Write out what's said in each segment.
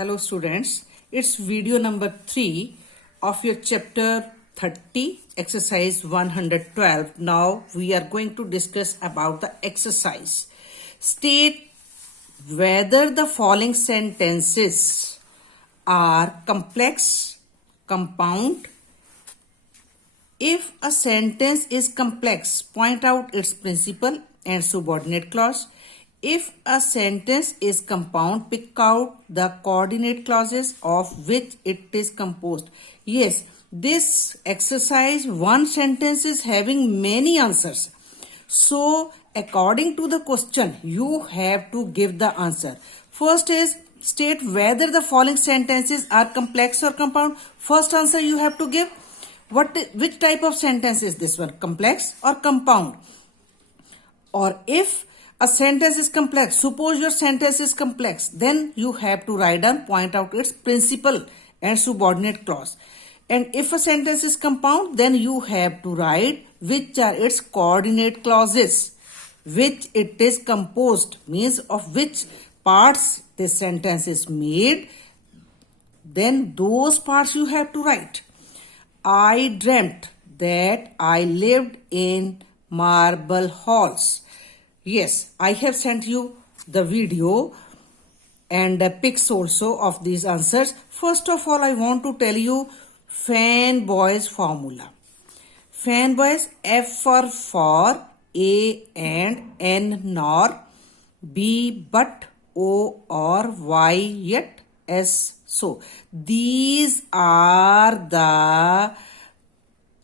Hello students, it's video number 3 of your chapter 30, exercise 112. Now we are going to discuss about the exercise. State whether the following sentences are complex, compound. If a sentence is complex, point out its principal and subordinate clause. If a sentence is compound, pick out the coordinate clauses of which it is composed. Yes, this exercise, one sentence is having many answers. So, according to the question, you have to give the answer. First is state whether the following sentences are complex or compound. First answer you have to give. Which type of sentence is this one? Complex or compound? Or if a sentence is complex, suppose your sentence is complex, then you have to write down, point out its principal and subordinate clause. And if a sentence is compound, then you have to write which are its coordinate clauses, which it is composed, means of which parts this sentence is made, then those parts you have to write. I dreamt that I lived in marble halls. Yes, I have sent you the video and the pics also of these answers. First of all, I want to tell you fanboys formula. Fanboys, F for A and N nor, B but, O or Y yet, S so. These are the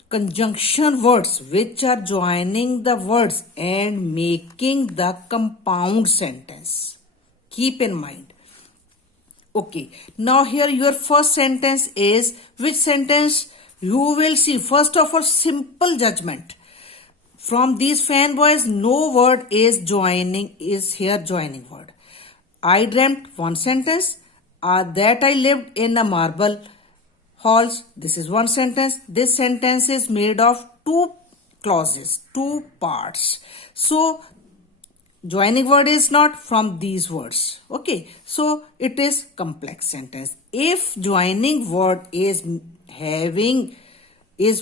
conjunction words which are joining the words and making the compound sentence. Keep in mind. Okay, now here your first sentence is, which sentence you will see? First of all, simple judgment. From these fanboys, no word is joining, is here joining word. I dreamt, one sentence. That I lived in a marble halls, this is one sentence. This sentence is made of two clauses, two parts. So, joining word is not from these words. Okay, so it is complex sentence. If joining word is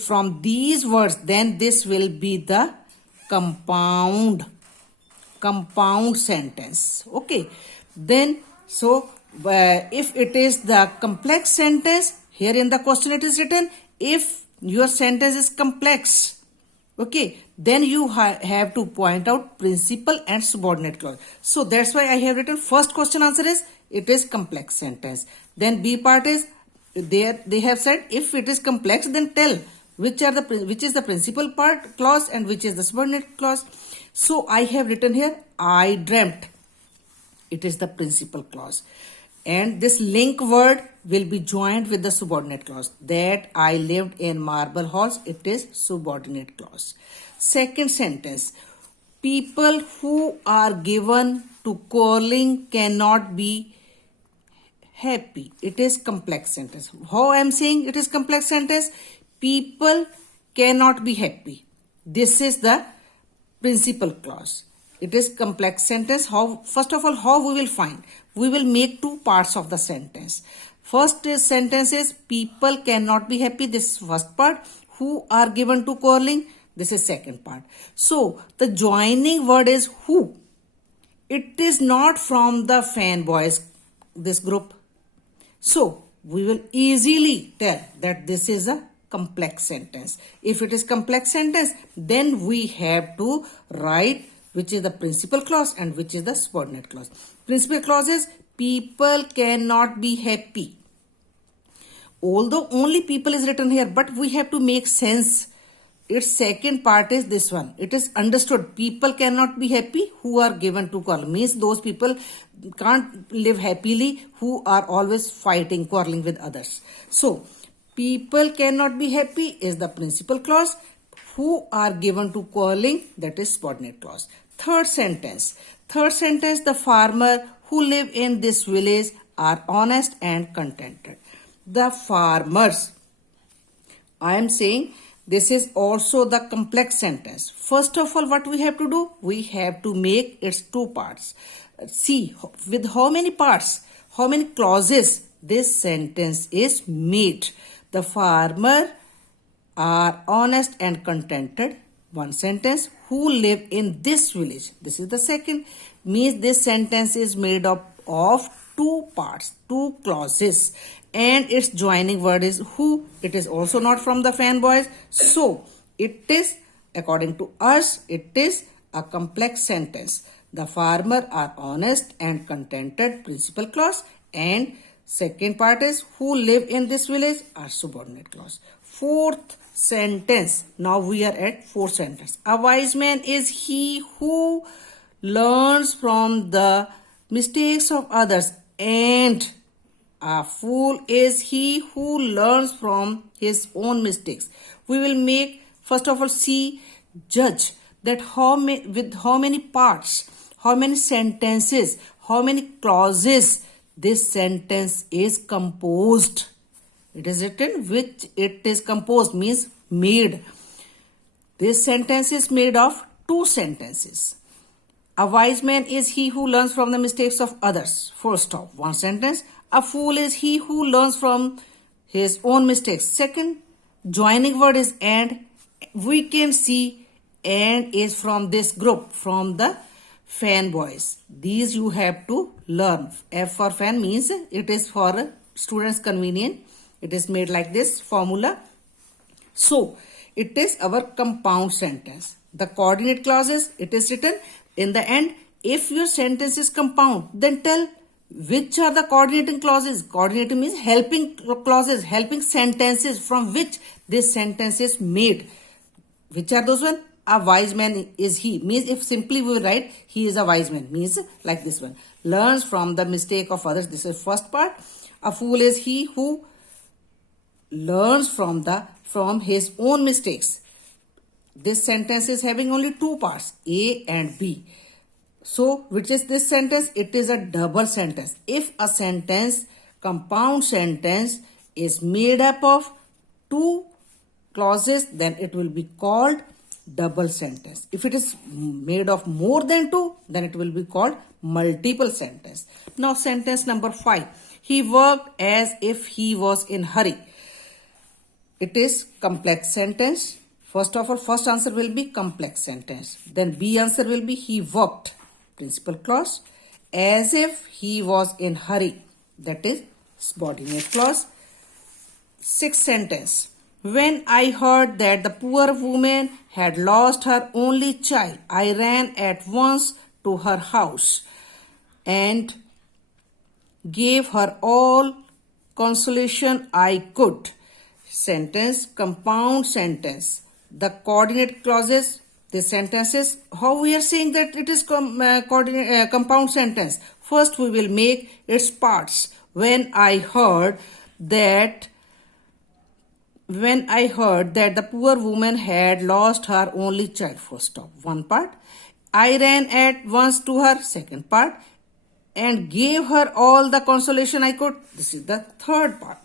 from these words, then this will be the compound sentence. Okay, then so if it is the complex sentence, here in the question it is written, if your sentence is complex, okay, then you have to point out principal and subordinate clause. So that's why I have written first question answer is, it is complex sentence. Then B part is, they have said if it is complex, then tell which is the principal part clause and which is the subordinate clause. So I have written here, I dreamt. It is the principal clause. And this link word will be joined with the subordinate clause. That I lived in marble halls, it is subordinate clause. Second sentence, people who are given to quarreling cannot be happy. It is complex sentence. How I am saying it is complex sentence? People cannot be happy. This is the principal clause. It is complex sentence. How? First of all, how we will find? We will make two parts of the sentence. First sentence is people cannot be happy. This is first part. Who are given to quarreling? This is second part. So the joining word is who. It is not from the fanboys, this group. So we will easily tell that this is a complex sentence. If it is complex sentence, then we have to write which is the principal clause and which is the subordinate clause. Principal clause is people cannot be happy. Although only people is written here, but we have to make sense. Its second part is this one. It is understood. People cannot be happy who are given to quarrel. Means those people can't live happily who are always fighting, quarreling with others. So, people cannot be happy is the principal clause. Who are given to quarreling, that is subordinate clause. Third sentence, the farmer who live in this village are honest and contented. The farmers, I am saying this is also the complex sentence. First of all, what we have to do? We have to make its two parts. See, with how many parts? How many clauses this sentence is made. The farmer are honest and contented. One sentence. Who live in this village? This is the second. Means this sentence is made up of two parts, two clauses, and its joining word is who. It is also not from the fanboys. So it is, according to us, it is a complex sentence. The farmer are honest and contented, principal clause, and second part is who live in this village are subordinate clause. Fourth sentence. Now we are at fourth sentence. A wise man is he who learns from the mistakes of others, and a fool is he who learns from his own mistakes. We will make, first of all, judge that with how many parts, how many sentences, how many clauses this sentence is composed. It is written which it is composed, means made. This sentence is made of two sentences. A wise man is he who learns from the mistakes of others. Full stop. One sentence. A fool is he who learns from his own mistakes. Second, joining word is and. We can see and is from this group, from the fanboys. These you have to learn. F for fan means it is for students' convenience. It is made like this formula. So, it is our compound sentence. The coordinate clauses, it is written in the end. If your sentence is compound, then tell which are the coordinating clauses. Coordinating means helping clauses, helping sentences from which this sentence is made. Which are those ones? A wise man is he. Means if simply we write he is a wise man. Means like this one. Learns from the mistake of others. This is first part. A fool is he who learns from his own mistakes. This sentence is having only two parts, A and B. So which is this sentence? It is a double sentence. If a sentence, compound sentence, is made up of two clauses, then it will be called double sentence. If it is made of more than two, then it will be called multiple sentence. Now sentence number 5. He worked as if he was in hurry. It is complex sentence. First of all, first answer will be complex sentence. Then B answer will be he worked, principal clause, as if he was in hurry. That is subordinate clause. Sixth sentence. When I heard that the poor woman had lost her only child, I ran at once to her house and gave her all consolation I could. Sentence, compound sentence. The coordinate clauses, the sentences, how we are saying that it is compound sentence. First we will make its parts. When I heard that the poor woman had lost her only child, first stop, one part. I ran at once to her, second part, and gave her all the consolation I could. This is the third part.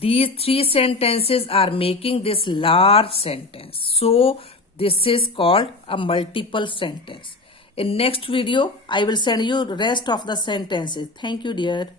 These three sentences are making this large sentence. So this is called a multiple sentence. In next video, I will send you the rest of the sentences. Thank you, dear.